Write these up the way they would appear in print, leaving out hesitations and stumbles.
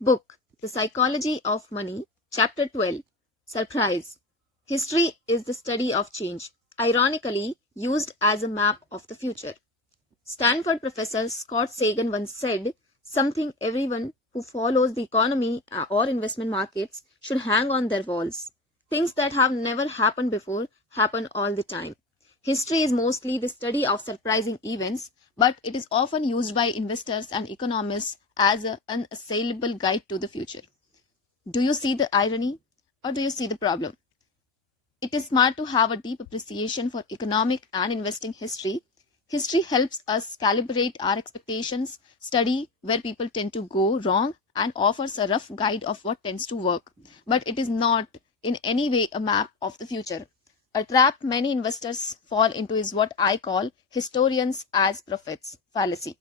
Book The Psychology of Money, Chapter 12 Surprise. History is the study of change, ironically used as a map of the future. Stanford professor Scott Sagan once said something everyone who follows the economy or investment markets should hang on their walls. Things that have never happened before happen all the time. History is mostly the study of surprising events, but it is often used by investors and economists as an unassailable guide to the future. Do you see the irony or do you see the problem? It is smart to have a deep appreciation for economic and investing history. History helps us calibrate our expectations, study where people tend to go wrong, and offers a rough guide of what tends to work. But it is not in any way a map of the future. A trap many investors fall into is what I call historians as prophets fallacy.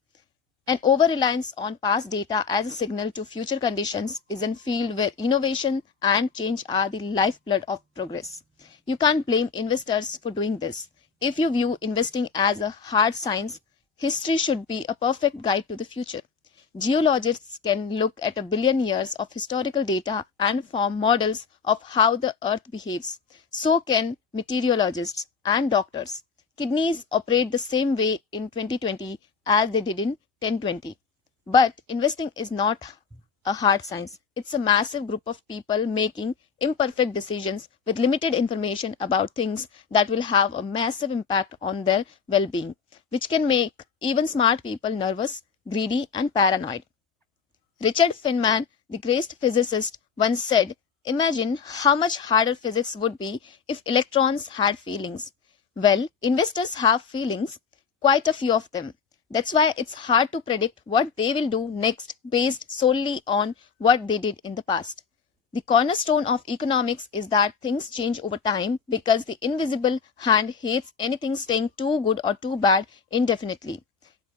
An over-reliance on past data as a signal to future conditions is a field where innovation and change are the lifeblood of progress. You can't blame investors for doing this. If you view investing as a hard science, history should be a perfect guide to the future. Geologists can look at a billion years of historical data and form models of how the earth behaves. So can meteorologists and doctors. Kidneys operate the same way in 2020 as they did in 1020. But investing is not a hard science. It's a massive group of people making imperfect decisions with limited information about things that will have a massive impact on their well-being, which can make even smart people nervous, greedy, and paranoid. Richard Feynman, the great physicist, once said, "Imagine how much harder physics would be if electrons had feelings." Well, investors have feelings, quite a few of them. That's why it's hard to predict what they will do next based solely on what they did in the past. The cornerstone of economics is that things change over time because the invisible hand hates anything staying too good or too bad indefinitely.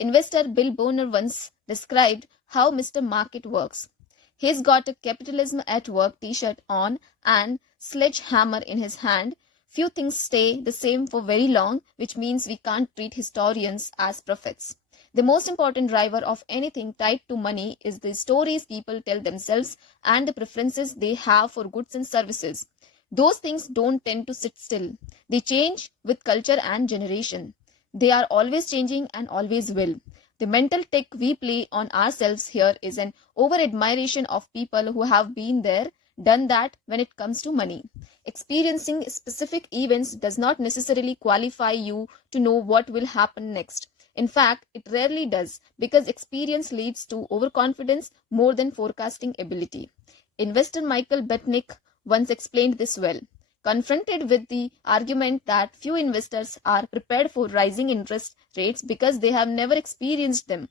Investor Bill Bonner once described how Mr. Market works. He's got a capitalism at work t-shirt on and sledgehammer in his hand. Few things stay the same for very long, which means we can't treat historians as prophets. The most important driver of anything tied to money is the stories people tell themselves and the preferences they have for goods and services. Those things don't tend to sit still. They change with culture and generation. They are always changing and always will. The mental trick we play on ourselves here is an over-admiration of people who have been there, done that when it comes to money. Experiencing specific events does not necessarily qualify you to know what will happen next. In fact, it rarely does because experience leads to overconfidence more than forecasting ability. Investor Michael Betnick once explained this well. Confronted with the argument that few investors are prepared for rising interest rates because they have never experienced them.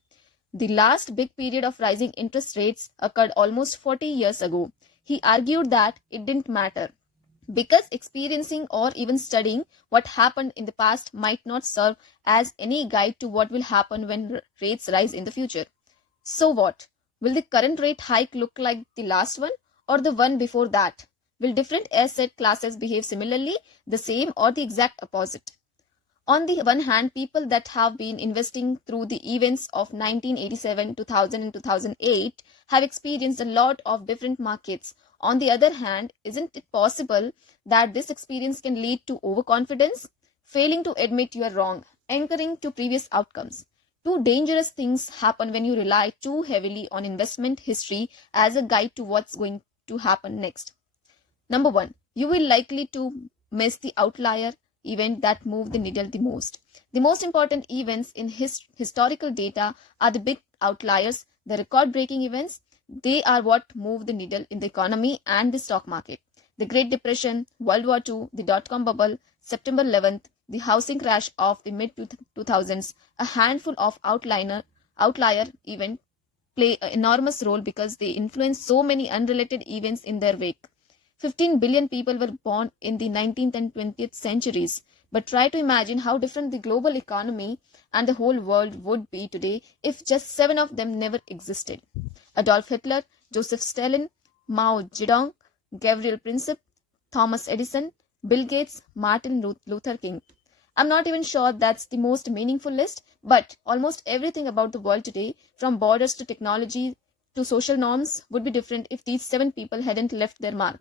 The last big period of rising interest rates occurred almost 40 years ago. He argued that it didn't matter because experiencing or even studying what happened in the past might not serve as any guide to what will happen when rates rise in the future. So what? Will the current rate hike look like the last one or the one before that? Will different asset classes behave similarly, the same, or the exact opposite? On the one hand, people that have been investing through the events of 1987, 2000, and 2008 have experienced a lot of different markets. On the other hand, isn't it possible that this experience can lead to overconfidence, failing to admit you are wrong, anchoring to previous outcomes? Two dangerous things happen when you rely too heavily on investment history as a guide to what's going to happen next. Number one, you will likely to miss the outlier event that moved the needle the most. The most important events in historical data are the big outliers, the record-breaking events. They are what move the needle in the economy and the stock market. The Great Depression, World War II, the dot-com bubble, September 11th, the housing crash of the mid-2000s, a handful of outlier events play an enormous role because they influence so many unrelated events in their wake. 15 billion people were born in the 19th and 20th centuries, but try to imagine how different the global economy and the whole world would be today if just 7 of them never existed. Adolf Hitler, Joseph Stalin, Mao Zedong, Gabriel Princip, Thomas Edison, Bill Gates, Martin Luther King. I'm not even sure that's the most meaningful list, but almost everything about the world today, from borders to technology to social norms would be different if these 7 people hadn't left their mark.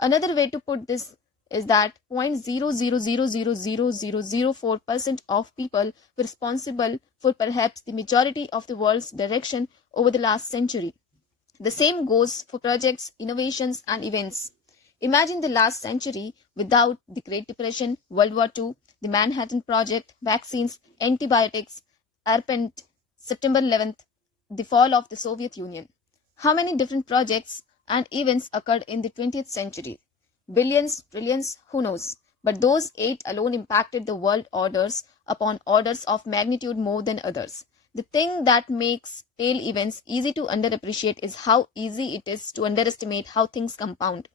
Another way to put this is that 0.0000004% of people were responsible for perhaps the majority of the world's direction over the last century. The same goes for projects, innovations, and events. Imagine the last century without the Great Depression, World War II, the Manhattan Project, vaccines, antibiotics, ARPANET, September 11th, the fall of the Soviet Union. How many different projects and events occurred in the 20th century? Billions, trillions, who knows? But those 8 alone impacted the world orders upon orders of magnitude more than others. The thing that makes tail events easy to underappreciate is how easy it is to underestimate how things compound.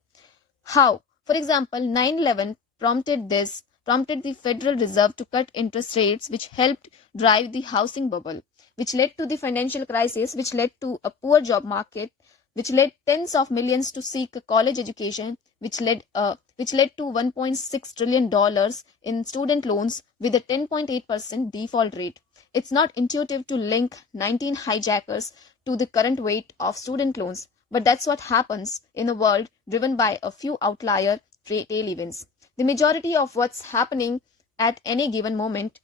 How? For example, 9/11 prompted the Federal Reserve to cut interest rates, which helped drive the housing bubble, which led to the financial crisis, which led to a poor job market, which led tens of millions to seek a college education, which led to $1.6 trillion in student loans with a 10.8% default rate. It's not intuitive to link 19 hijackers to the current weight of student loans, but that's what happens in a world driven by a few outlier tail events. The majority of what's happening at any given moment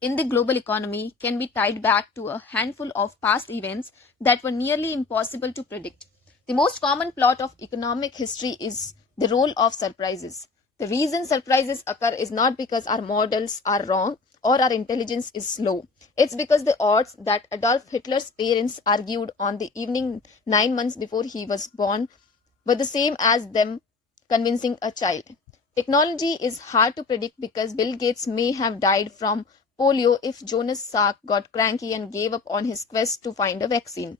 in the global economy can be tied back to a handful of past events that were nearly impossible to predict. The most common plot of economic history is the role of surprises. The reason surprises occur is not because our models are wrong or our intelligence is slow. It's because the odds that Adolf Hitler's parents argued on the evening 9 months before he was born were the same as them convincing a child. Technology is hard to predict because Bill Gates may have died from polio if Jonas Salk got cranky and gave up on his quest to find a vaccine.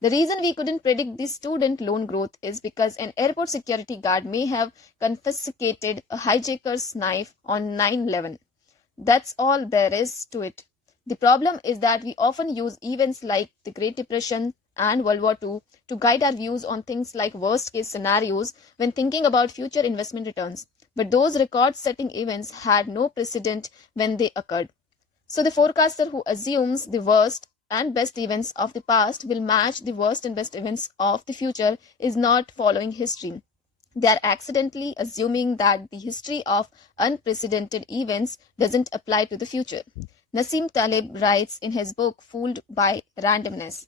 The reason we couldn't predict the student loan growth is because an airport security guard may have confiscated a hijacker's knife on 9/11. That's all there is to it. The problem is that we often use events like the Great Depression and World War II to guide our views on things like worst case scenarios when thinking about future investment returns. But those record setting events had no precedent when they occurred. So the forecaster who assumes the worst and best events of the past will match the worst and best events of the future is not following history. They are accidentally assuming that the history of unprecedented events doesn't apply to the future. Nassim Taleb writes in his book Fooled by Randomness.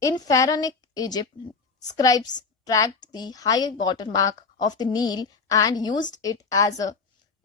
In Pharaonic Egypt, scribes tracked the high water mark of the Nile and used it as an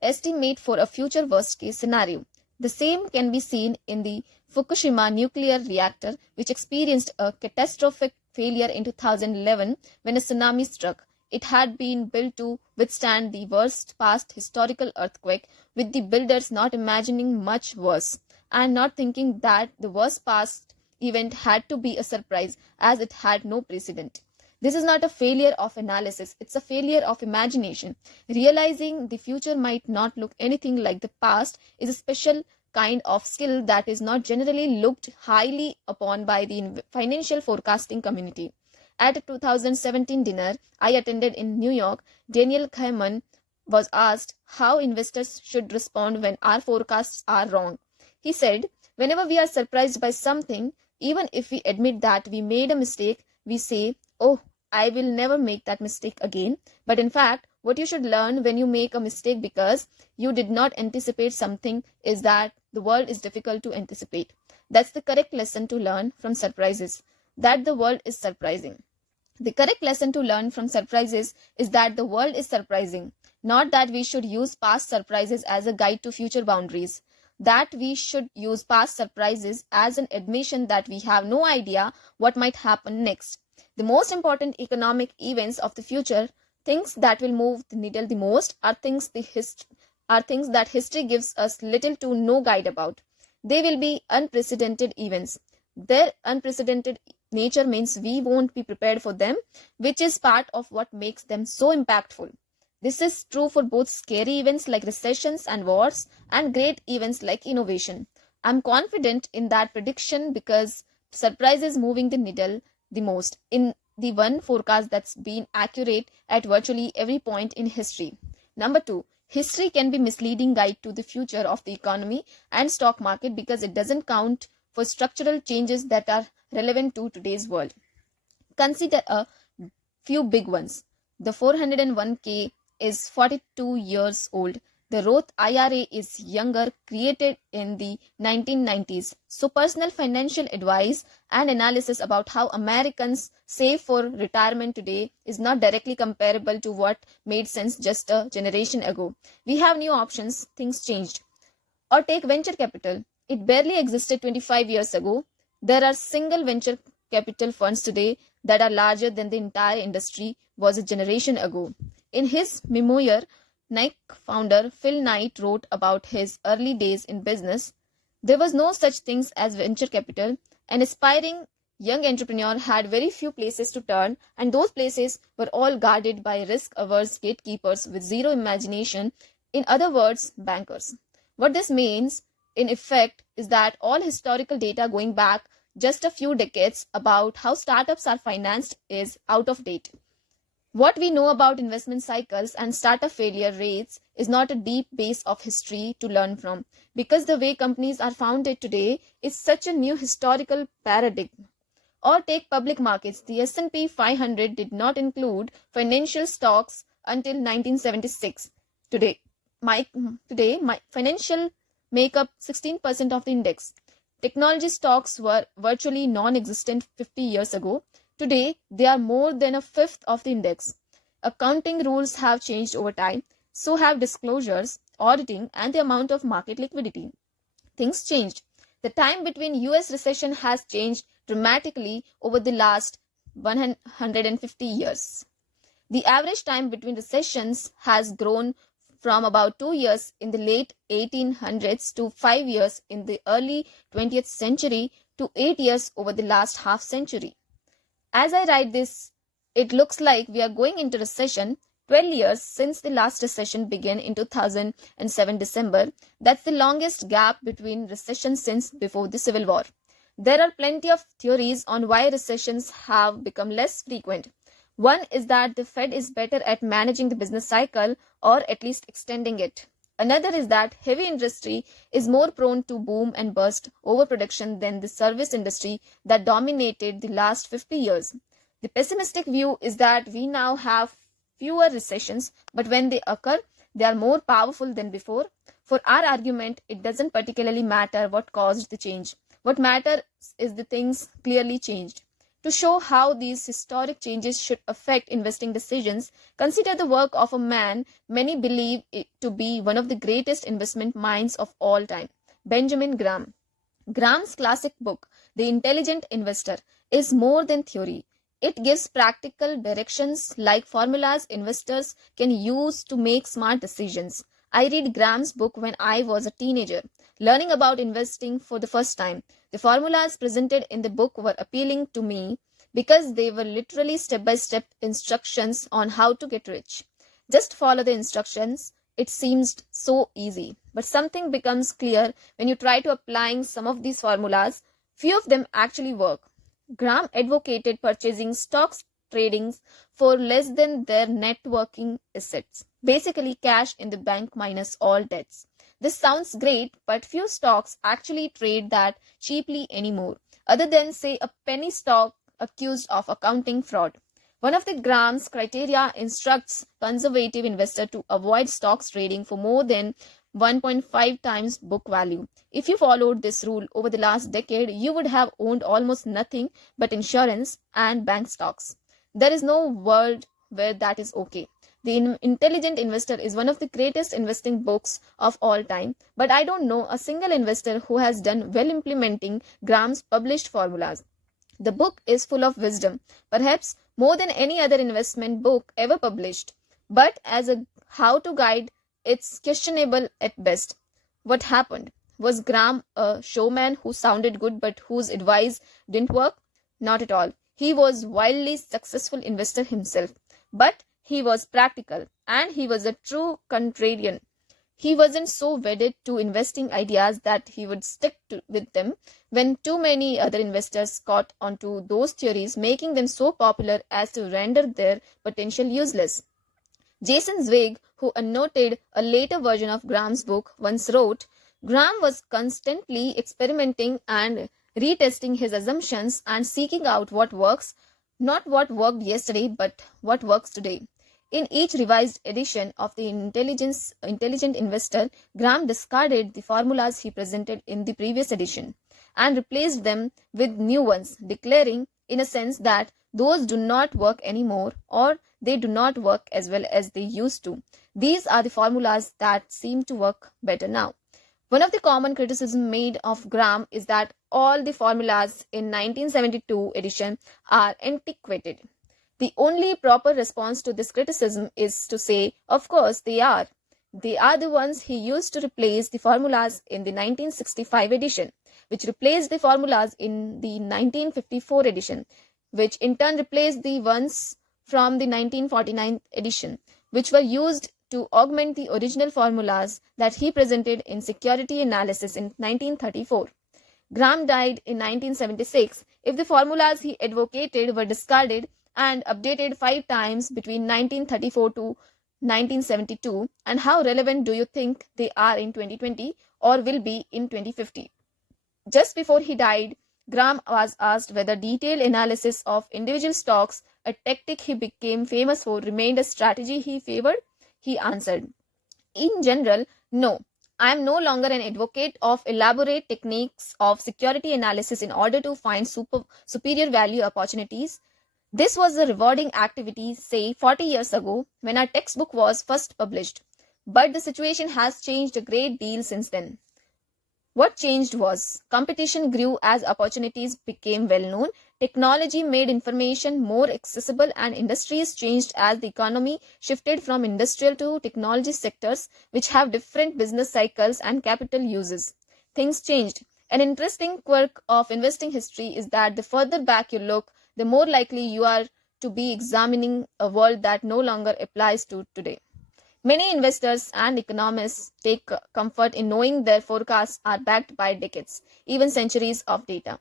estimate for a future worst case scenario. The same can be seen in the Fukushima nuclear reactor, which experienced a catastrophic failure in 2011 when a tsunami struck. It had been built to withstand the worst past historical earthquake, with the builders not imagining much worse and not thinking that the worst past event had to be a surprise as it had no precedent. This is not a failure of analysis, it's a failure of imagination. Realizing the future might not look anything like the past is a special kind of skill that is not generally looked highly upon by the financial forecasting community. At a 2017 dinner I attended in New York, Daniel Kahneman was asked how investors should respond when our forecasts are wrong. He said, whenever we are surprised by something, even if we admit that we made a mistake, we say, oh, I will never make that mistake again. But in fact, what you should learn when you make a mistake because you did not anticipate something is that the world is difficult to anticipate. That's the correct lesson to learn from surprises, that the world is surprising. The correct lesson to learn from surprises is that the world is surprising, not that we should use past surprises as a guide to future boundaries. That we should use past surprises as an admission that we have no idea what might happen next. The most important economic events of the future, things that will move the needle the most, are things that history gives us little to no guide about. They will be unprecedented events. Their unprecedented nature means we won't be prepared for them, which is part of what makes them so impactful. This is true for both scary events like recessions and wars and great events like innovation. I'm confident in that prediction because surprise is moving the needle the most in the one forecast that's been accurate at virtually every point in history. Number 2, history can be misleading guide to the future of the economy and stock market because it doesn't count for structural changes that are relevant to today's world. Consider a few big ones. The 401k is 42 years old. The Roth IRA is younger, created in the 1990s. So, personal financial advice and analysis about how Americans save for retirement today is not directly comparable to what made sense just a generation ago. We have new options, things changed. Or take venture capital. It barely existed 25 years ago. There are single venture capital funds today that are larger than the entire industry was a generation ago. In his memoir, Nike founder Phil Knight wrote about his early days in business. There was no such thing as venture capital. An aspiring young entrepreneur had very few places to turn, and those places were all guarded by risk-averse gatekeepers with zero imagination, in other words, bankers. What this means, in effect, is that all historical data going back just a few decades about how startups are financed is out of date. What we know about investment cycles and startup failure rates is not a deep base of history to learn from, because the way companies are founded today is such a new historical paradigm. Or take public markets. The S&P 500 did not include financial stocks until 1976. Today, financial make up 16% of the index. Technology stocks were virtually non-existent 50 years ago. Today, they are more than a fifth of the index. Accounting rules have changed over time, so have disclosures, auditing, and the amount of market liquidity. Things changed. The time between US recession has changed dramatically over the last 150 years. The average time between recessions has grown from about 2 years in the late 1800s to 5 years in the early 20th century to 8 years over the last half century. As I write this, it looks like we are going into recession 12 years since the last recession began in 2007 December. That's the longest gap between recessions since before the Civil War. There are plenty of theories on why recessions have become less frequent. One is that the Fed is better at managing the business cycle, or at least extending it. Another is that heavy industry is more prone to boom and bust overproduction than the service industry that dominated the last 50 years. The pessimistic view is that we now have fewer recessions, but when they occur, they are more powerful than before. For our argument, it doesn't particularly matter what caused the change. What matters is the things clearly changed. To show how these historic changes should affect investing decisions, consider the work of a man many believe it to be one of the greatest investment minds of all time, Benjamin Graham. Graham's classic book, The Intelligent Investor, is more than theory. It gives practical directions like formulas investors can use to make smart decisions. I read Graham's book when I was a teenager, learning about investing for the first time. The formulas presented in the book were appealing to me because they were literally step-by-step instructions on how to get rich. Just follow the instructions. It seems so easy. But something becomes clear when you try to applying some of these formulas. Few of them actually work. Graham advocated purchasing stocks tradings for less than their net working assets, basically cash in the bank minus all debts. This sounds great, but few stocks actually trade that cheaply anymore, other than say a penny stock accused of accounting fraud. One of the Graham's criteria instructs conservative investor to avoid stocks trading for more than 1.5 times book value. If you followed this rule over the last decade, you would have owned almost nothing but insurance and bank stocks. There is no world where that is okay. The Intelligent Investor is one of the greatest investing books of all time, but I don't know a single investor who has done well implementing Graham's published formulas. The book is full of wisdom, perhaps more than any other investment book ever published, but as a how-to guide, it's questionable at best. What happened? Was Graham a showman who sounded good but whose advice didn't work? Not at all. He was wildly successful investor himself, but he was practical and he was a true contrarian. He wasn't so wedded to investing ideas that he would stick with them when too many other investors caught onto those theories, making them so popular as to render their potential useless. Jason Zweig, who annotated a later version of Graham's book, once wrote, Graham was constantly experimenting and retesting his assumptions and seeking out what works, Not what worked yesterday, but what works today. In each revised edition of the Intelligent Investor, Graham discarded the formulas he presented in the previous edition and replaced them with new ones, declaring, in a sense, that those do not work anymore or they do not work as well as they used to. These are the formulas that seem to work better now. One of the common criticisms made of Graham is that all the formulas in 1972 edition are antiquated. The only proper response to this criticism is to say, of course they are. They are the ones he used to replace the formulas in the 1965 edition, which replaced the formulas in the 1954 edition, which in turn replaced the ones from the 1949 edition, which were used to augment the original formulas that he presented in Security Analysis in 1934. Graham died in 1976. If the formulas he advocated were discarded and updated 5 times between 1934 to 1972, and how relevant do you think they are in 2020 or will be in 2050? Just before he died, Graham was asked whether detailed analysis of individual stocks, a tactic he became famous for, remained a strategy he favored. He answered, in general, no. I am no longer an advocate of elaborate techniques of security analysis in order to find superior value opportunities. This was a rewarding activity, say 40 years ago, when our textbook was first published. But the situation has changed a great deal since then. What changed was competition grew as opportunities became well known, technology made information more accessible, and industries changed as the economy shifted from industrial to technology sectors, which have different business cycles and capital uses. Things changed. An interesting quirk of investing history is that the further back you look, the more likely you are to be examining a world that no longer applies to today. Many investors and economists take comfort in knowing their forecasts are backed by decades, even centuries of data.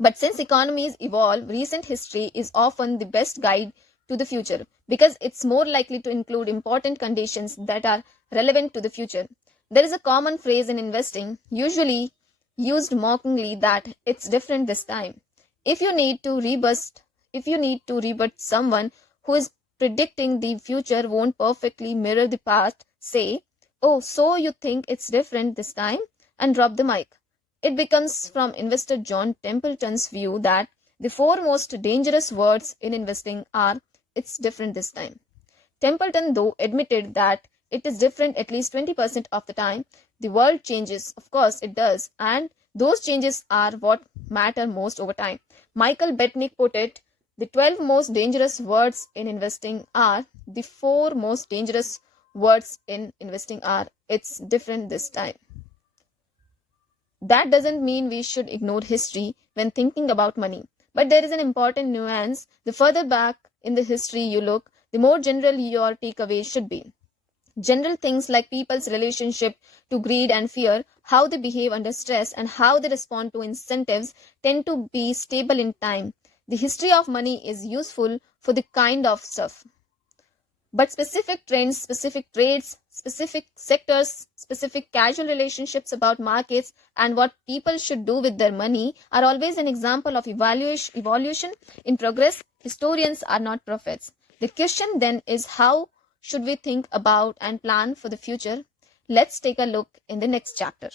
But since economies evolve, recent history is often the best guide to the future because it's more likely to include important conditions that are relevant to the future. There is a common phrase in investing, usually used mockingly, that it's different this time. If you need to rebut someone who is predicting the future won't perfectly mirror the past, say, oh, so you think it's different this time, and drop the mic. It becomes from investor John Templeton's view that the 4 most dangerous words in investing are, it's different this time. Templeton, though, admitted that it is different at least 20% of the time. The world changes, of course it does, and those changes are what matter most over time. Michael Betnick put it, the 12 most dangerous words in investing are, the 4 most dangerous words in investing are, it's different this time. That doesn't mean we should ignore history when thinking about money. But there is an important nuance. The further back in the history you look, the more general your takeaway should be. General things like people's relationship to greed and fear, how they behave under stress, and how they respond to incentives tend to be stable in time. The history of money is useful for the kind of stuff. But specific trends, specific trades, specific sectors, specific casual relationships about markets and what people should do with their money are always an example of evolution in progress. Historians are not prophets. The question then is, how should we think about and plan for the future? Let's take a look in the next chapter.